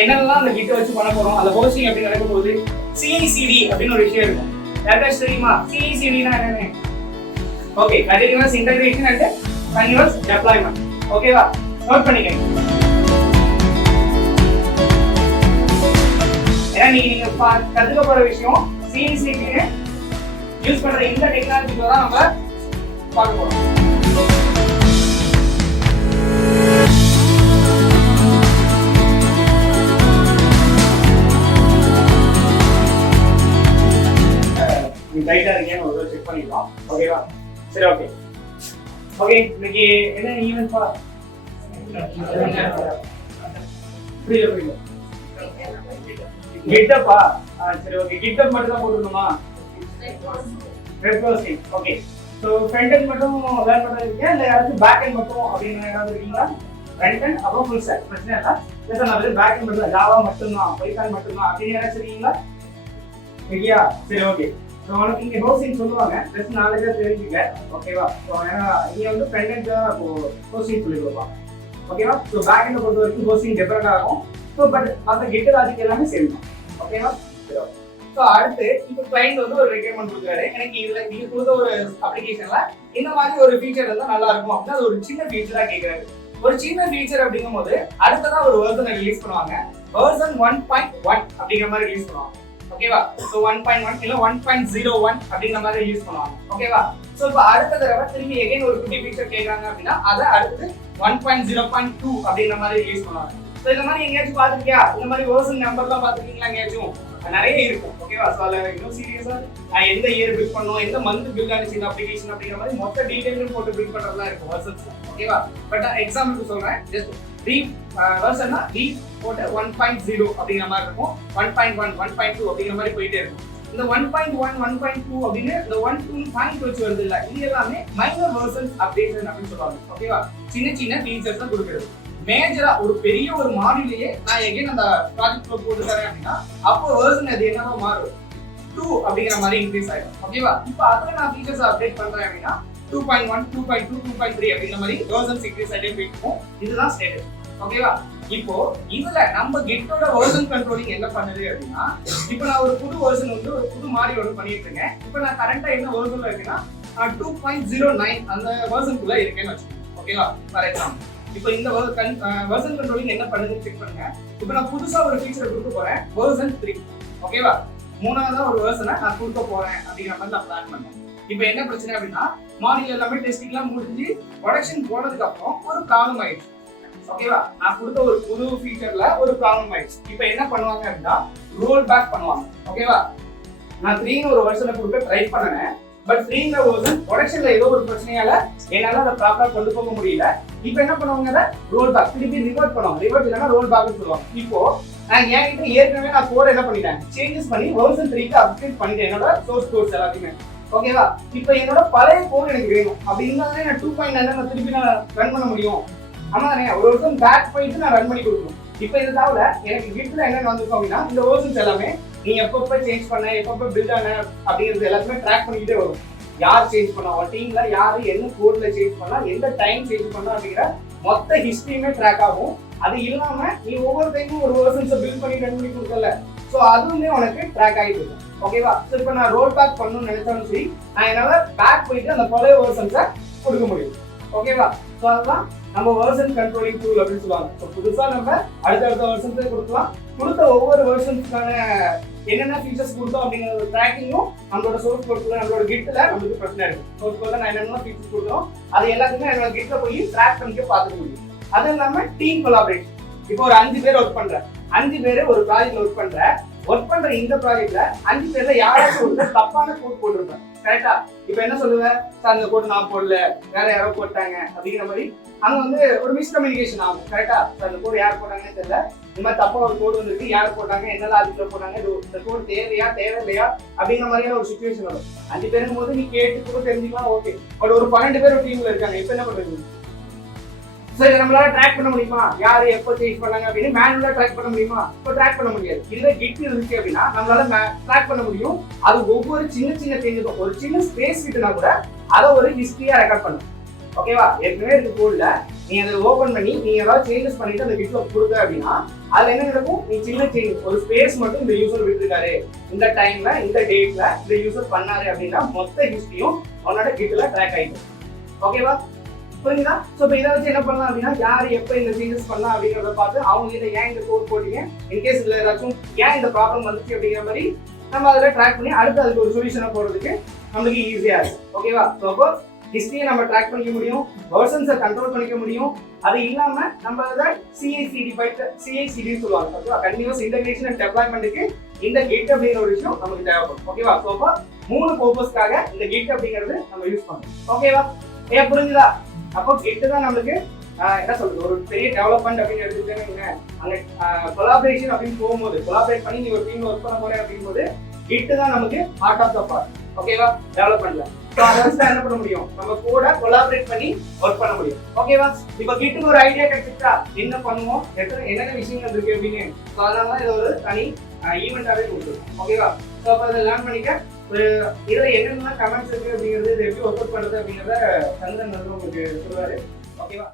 என்னெல்லாம் அந்த கிட்ட வச்சு பண்ண போறோம், அந்த ஹோஸ்டிங் அப்படி நடக்கும்போது CI/CD அப்படின்னு ஒரு விஷயம் இருக்கும். யாருக்காச்சும் தெரியுமா CI/CD-னா என்னன்னு? Okay, continuous integration and continuous deployment. ஓகேவா, நோட் பண்ணிக்கங்க. ஏன்னா நீங்க கத்துக்க போற விஷயம் CI/CD யூஸ் பண்ற இந்த டெக்னாலஜில தான் நம்ம பார்க்க போறோம். ரைட்டா இருக்கேன்னு ஒரு செக் பண்ணிக்கலாம். ஓகேவா, சரி. ஓகே ஓகே, இன்னைக்கு என்ன ஈவென்ட் பா? புரியல. GitHub-ஆ? சரி, ஓகே. GitHub மட்டும் தான் போட்டுருணுமா? Web hosting. Okay, so front end மட்டும் லேர்ன் பண்ண இருக்கேன், இல்லை யாராச்சும் பேக் எண்ட் மட்டும் அப்படின்னு யாராவது இருக்கீங்களா? ஃப்ரண்ட் எண்ட் அப்புறம் ஃபுல் ஸ்டாக் பிரச்சனை இல்லை. சார் நான் வந்து பேக் எண்ட் மட்டும், ஜாவா மட்டும்தான், பைத்தான் மட்டும்தான் அப்படின்னு யாராச்சும் இருக்கீங்களா? சரியா, சரி. ஓகே, ஸோ உனக்கு இங்கே ஹோஸ்டிங் சொல்லுவாங்க, ஜஸ்ட் நாலேஜாக தெரிஞ்சுக்க. ஓகேவா, ஸோ ஏன்னா இங்கே வந்து ஃப்ரண்ட் எண்ட் தான் ஹோஸ்டிங் சொல்லி கொடுப்பாங்க. ஓகேவா, ஸோ பேக் எண்டை பொறுத்த வரைக்கும் ஹோஸ்டிங் டிஃபரெண்ட் ஆகும். ஸோ பட் மற்ற கிட்ட லாஜிக் எல்லாமே சேம் தான். ஓகேவா, சரி. ஓகே, ஸோ அடுத்து இப்போ கிளைண்ட் வந்து ஒரு ரெக்யர்மெண்ட் கொடுக்குறாரு, எனக்கு இதில் நீங்கள் கொடுத்த ஒரு அப்ளிகேஷன்ல இந்த மாதிரி ஒரு ஃபீச்சர் இருந்தால் நல்லா இருக்கும் அப்படின்னு அது ஒரு சின்ன ஃபீச்சராக கேட்குறாரு. ஒரு சின்ன ஃபீச்சர் அப்படிங்கும் போது அடுத்ததான் ஒரு வெர்ஷனை ரிலீஸ் பண்ணுவாங்க. வெர்ஷன் 1.1 அப்படிங்கிற மாதிரி ரிலீஸ் பண்ணுவாங்க. ஓகேவா, ஸோ 1.1 இல்லை 1.01 அப்படிங்கிற மாதிரி ரிலீஸ் பண்ணுவாங்க. ஓகேவா, ஸோ இப்போ அடுத்த தடவை திரும்பி எகைன் ஒரு குட்டி ஃபீச்சர் கேட்குறாங்க அப்படின்னா அதை அடுத்து 1.0.2 அப்படிங்கிற மாதிரி ரிலீஸ் பண்ணுவாங்க. ஸோ இந்த மாதிரி எங்கேயாச்சும் பார்த்துருக்கியா? இந்த மாதிரி வெர்ஷன் நம்பர்லாம் பார்த்துருக்கீங்களா? எங்கேயாச்சும் நிறைய இருக்கும். ஓகேவா, ஸோ அதில் இன்னும் சீரியஸாக எந்த இயர் பில்ட் பண்ணணும், எந்த மந்த் பில்ட் ஆனிச்சு இந்த அப்ளிகேஷன் அப்படிங்கிற மாதிரி மொத்த டீடைலும் போட்டு பில்ட் பண்ணுறதுலாம் இருக்கும் வெர்ஷன்ஸ். ஓகேவா, பட் எக்ஸாம்பிளுக்கு சொல்கிறேன், ஜஸ்ட் வெர்ஷன்னா போட்டு 1.0 அப்படிங்கிற மாதிரி இருக்கும், 1.1 1.2 அப்படிங்கிற மாதிரி போயிட்டே இருக்கும். இந்த 1.1 1.2 அப்படின்னு இந்த 1 பாயிண்ட் வச்சு வருது இல்லை, இது எல்லாமே மைனர் வெர்ஷன்ஸ் அப்டேஷன் அப்படின்னு சொல்லுவாங்க. ஓகேவா, சின்ன சின்ன ஃபீச்சர்ஸ் தான் கொடுக்குறது. மேஜரா ஒரு பெரிய ஒரு மாடியூலையே நான் எகைன் அந்த ப்ராஜெக்ட் போட்டு தரேன் அப்படின்னா அப்போ வெர்ஷன் அது என்னவோ மாறும், 2 அப்படிங்கிற மாதிரி இன்க்ரீஸ் ஆயிடும். ஓகேவா, இப்போ அதில் நான் ஃபீச்சர்ஸ் அப்டேட் பண்றேன் அப்படின்னா 2.1 2.2 2.3 அப்படிங்கிற மாதிரி வெர்ஷன்ஸ் இன்க்ரீஸ் ஆகிட்டே போயிருக்கும். இதுதான் ஸ்டேட்டஸ். ஓகேவா, இப்போ இதுல நம்ம கிட்டோட வெர்ஷன் கண்ட்ரோலிங் என்ன பண்ணுது அப்படின்னா, இப்போ நான் ஒரு புது வெர்ஷன் வந்து ஒரு புது மாடியூல் ஒன்று பண்ணிட்டு இருக்கேன். இப்போ நான் கரெக்டா என்ன வெர்ஷன்ல இருக்கேன்னா 2.09 அந்த வெர்ஷனுக்குள்ள இருக்கேன்னு வச்சுக்கோங்க. ஓகேவா, ஃபார் எக்ஸாம்பிள் இப்போ இந்த வெர்ஷன் கண்ட்ரோலிங் என்ன பண்ணுதுன்னு செக் பண்ணுங்க. இப்போ நான் புதுசா ஒரு ஃபீச்சரை கொடுக்க போறேன், வெர்ஷன் 3. ஓகேவா, மூணாவதா ஒரு வெர்ஷனை நான் கொடுக்க போறேன் அப்படிங்கிற மாதிரி நான் பிளான் பண்ணேன். இப்போ என்ன பிரச்சனை அப்படின்னா, மாடியூல் எல்லாமே டெஸ்டிங்லாம் முடிஞ்சு ப்ரொடக்ஷன் போனதுக்கு அப்புறம் ஒரு ப்ராப்ளம் ஆயிடுச்சு. ஓகேவா, நான் கொடுத்த ஒரு புது ஃபீச்சர்ல ஒரு ப்ராப்ளம் ஆயிடுச்சு. இப்போ என்ன பண்ணுவாங்க அப்படின்னா ரோல் பேக் பண்ணுவாங்க. ஓகேவா, நான் 3 ஒரு வெர்ஷனை கொடுக்க ட்ரை பண்ணேன், பட் 3 வெர்ஷன் ப்ரொடக்ஷன்ல ஏதோ ஒரு பிரச்சனையால என்னால அதை ப்ராப்பரா கொண்டு போக முடியல. இப்போ என்ன பண்ணுவாங்க, ரோல் பேக் திருப்பி ரிவர்ட் பண்ணுவாங்க. ரிவர்ட் இல்லைன்னா ரோல் பேக்னு சொல்லுவாங்க. இப்போ நான் என்கிட்ட ஏற்கனவே நான் கோட் என்ன பண்ணிட்டேன், சேஞ்சஸ் பண்ணி வெர்ஷன் 3க்கு அப்டேட் பண்ணிட்டேன் என்னோட சோர்ஸ் கோட்ஸ் எல்லாத்தையுமே. ஓகேவா, இப்போ என்னோட பழைய கோட் எனக்கு வேணும் அப்படின்னா நான் 2.9 நான் திருப்பி நான் ரன் பண்ண முடியும். ஆமா தானே, ஒரு வருஷம் பேக் போயிட்டு நான் ரன் பண்ணி கொடுக்கணும். இப்போ இது தவிர எனக்கு கிட்ல என்ன வந்திருக்கும் அப்படின்னா இந்த வெர்ஷன்ஸ் எல்லாமே நீ எப்பப்ப சேஞ்ச் பண்ண, எப்பப்ப பில்ட் ஆன அப்படிங்கிறது எல்லாத்தையுமே ட்ராக் பண்ணிக்கிட்டே வரும். யார் சேஞ்ச் பண்ணா, ஒரு டீம்ல யாரு என்ன கோட்ல சேஞ்ச் பண்ணா, எந்த டைம் சேஞ்ச் பண்ணா அப்படிங்கிற மொத்த ஹிஸ்டரியுமே ட்ராக் ஆகும். அது இல்லாம நீ ஒவ்வொரு டைமும் ஒரு வெர்ஷன்ஸை பில்ட் பண்ணி ரன் பண்ணி கொடுக்கல, ஸோ அதுவுமே உனக்கு ட்ராக் ஆகிட்டு இருக்கும். ஓகேவா, ஸோ இப்போ நான் ரோல் பேக் பண்ணணும்னு நினைச்சாலும் சரி, நான் என்னால பேக் போயிட்டு அந்த பழைய வெர்ஷன்ஸை கொடுக்க முடியும். ஓகேவா, ஸோ அதுதான் நம்ம வெர்ஷன் கண்ட்ரோலிங் டூல் அப்படின்னு சொல்லுவாங்க. ஸோ புதுசா நம்ம அடுத்தடுத்த வெர்ஷன்ஸே கொடுக்கலாம். கொடுத்த ஒவ்வொரு வெர்ஷன்ஸ்க்கான என்னென்ன ஃபீச்சர்ஸ் கொடுத்தோம் அப்படிங்கிற ட்ராக்கிங்கும் நம்மளோட சோர்ஸ் கோட்ல நம்மளோட கிட்ல நமக்கு பிரச்சனை இருக்கு. சோர்ஸ் கோட்ல நான் என்னென்ன ஃபீச்சர்ஸ் கொடுத்தோம் அது எல்லாத்தையுமே என்னோட கிட்ல போய் ட்ராக் பண்ணிக்க பார்த்துக்க முடியும். அது இல்லாம டீம் கொலாபரேஷன். இப்போ ஒரு 5 பேர் ஒர்க் பண்ற, 5 பேர் ஒரு ப்ராஜெக்ட்ல ஒர்க் பண்ற இந்த ப்ராஜெக்ட்ல 5 பேர்ல யாராச்சும் ஒரு தப்பான கோட் போட்டிருப்பேன். கரெக்டா, இப்போ என்ன சொல்லுவேன், சார் அந்த கோட் நான் போடல, வேற யாரோ போட்டாங்க அப்படிங்கிற மாதிரி அங்க வந்து ஒரு மிஸ்கம்யூனிகேஷன் ஆகும். கரெக்டா, அந்த கோட் யார் போட்டாங்கன்னு தெரியல, இந்த மாதிரி தப்பா ஒரு கோட் வந்துருக்கு, யார் போட்டாங்க, என்ன லாஜிக்ல போட்டாங்க, இந்த கோட் தேவையா தேவையில்லையா அப்படிங்கிற மாதிரியான ஒரு சிச்சுவேஷன் வரும். 5 பேருக்கும் போது நீ கேட்டு கூட தெரிஞ்சுக்கலாம், ஓகே. பட் ஒரு 12 பேர் ஒரு டீம்ல இருக்காங்க, இப்போ என்ன பண்றது? சரி, நம்மளால ட்ராக் பண்ண முடியுமா, யாரு எப்போ சேஞ்ச் பண்ணாங்க அப்படின்னு மேனுவலா ட்ராக் பண்ண முடியுமா? இப்போ ட்ராக் பண்ண முடியாது. இல்ல கிட் இருக்கு அப்படின்னா நம்மளால ட்ராக் பண்ண முடியும். அது ஒவ்வொரு சின்ன சின்ன சேஞ்சஸும் ஒரு சின்ன ஸ்பேஸ் விட்டுனா கூட அதை ஒரு ஹிஸ்டரியா ரெக்கார்ட் பண்ணும். ஓகேவா? ஏற்கனவே இருக்க கோட்ல நீ அதை ஓபன் பண்ணி நீ ஏதாவது சேஞ்சஸ் பண்ணிட்டு அந்த கிட்ல கொடுத்த அப்படின்னா அதுல என்ன நடக்கும்? நீ சின்ன சேஞ்ச் ஒரு ஸ்பேஸ் மட்டும் இந்த யூசர் விட்டுருக்காரு, இந்த டைம்ல இந்த டேட்ல இந்த யூசர் பண்ணாரு அப்படின்னா மொத்த ஹிஸ்டரியும் உன்னோட கிட்ல ட்ராக் ஆயிடும். ஓகேவா? புரியுதா? ஸோ இப்போ இதை வச்சு என்ன பண்ணலாம் அப்படின்னா யார் எப்போ இந்த சேஞ்சஸ் பண்ணலாம் அப்படிங்கிறத பார்த்து அவங்க கிட்ட ஏன் இந்த கோட் போட்டீங்க, இன்கேஸ் இதில் ஏதாச்சும் ஏன் இந்த ப்ராப்ளம் வந்துச்சு அப்படிங்கிற மாதிரி நம்ம அதில் ட்ராக் பண்ணி அடுத்து அதுக்கு ஒரு சொல்யூஷனை போடுறதுக்கு நம்மளுக்கு ஈஸியாக இருக்கும். ஓகேவா? ஸோ அப்போ ஹிஸ்டரியை நம்ம ட்ராக் பண்ணிக்க முடியும், வெர்ஷன்ஸை கண்ட்ரோல் பண்ணிக்க முடியும். அது இல்லாமல் நம்ம அதை சிஐசிடி சொல்லுவாங்க. ஓகேவா? கண்டினியூஸ் இன்டகிரேஷன் அண்ட் டெவலப்மெண்ட்டுக்கு இந்த கிட் அப்படிங்கிற ஒரு விஷயம் நமக்கு தேவைப்படும். ஓகேவா? ஸோ அப்போ 3 பர்பஸ்க்காக இந்த கிட் அப்படிங்கிறது நம்ம யூஸ் பண்ணுவோம். ஓகேவா? ஏன் புரிஞ்சுதா? அப்போ கிட் தான் நம்மளுக்கு என்ன சொல்றது, ஒரு பெரிய டெவலப்மெண்ட் அப்படின்னு எடுத்துக்கிட்டேன்னு அங்க கொலாபரேஷன் அப்படின்னு போகும்போது, கொலாபரேட் பண்ணி நீ ஒரு டீம்ல ஒர்க் பண்ண போறேன் அப்படிங்கும்போது கிட் தான் நமக்கு ஹார்ட் ஆஃப் த பார்ட். ஓகேவா? டெவலப்மெண்ட்ல ஸோ அதை வச்சு என்ன பண்ண முடியும், நம்ம கூட கொலாபரேட் பண்ணி ஒர்க் பண்ண முடியும். ஓகேவா? இப்போ கிட்டுக்கு ஒரு ஐடியா கிடைச்சிட்டா என்ன பண்ணுவோம், என்னென்ன விஷயங்கள் இருக்கு அப்படின்னு, ஸோ அதனால தான் இது ஒரு தனி ஈவெண்ட்டாகவே கொடுத்துருக்கோம். ஓகேவா? ஸோ அப்போ அதை லேர்ன் பண்ணிக்க இதுல என்னென்ன கமெண்ட்ஸ் இருக்கு அப்படிங்கிறது, இது எப்படி ஒர்க் அவுட் பண்றது அப்படிங்கிறத சந்திரன் வந்து உங்களுக்கு சொல்லுவாரு. ஓகேவா?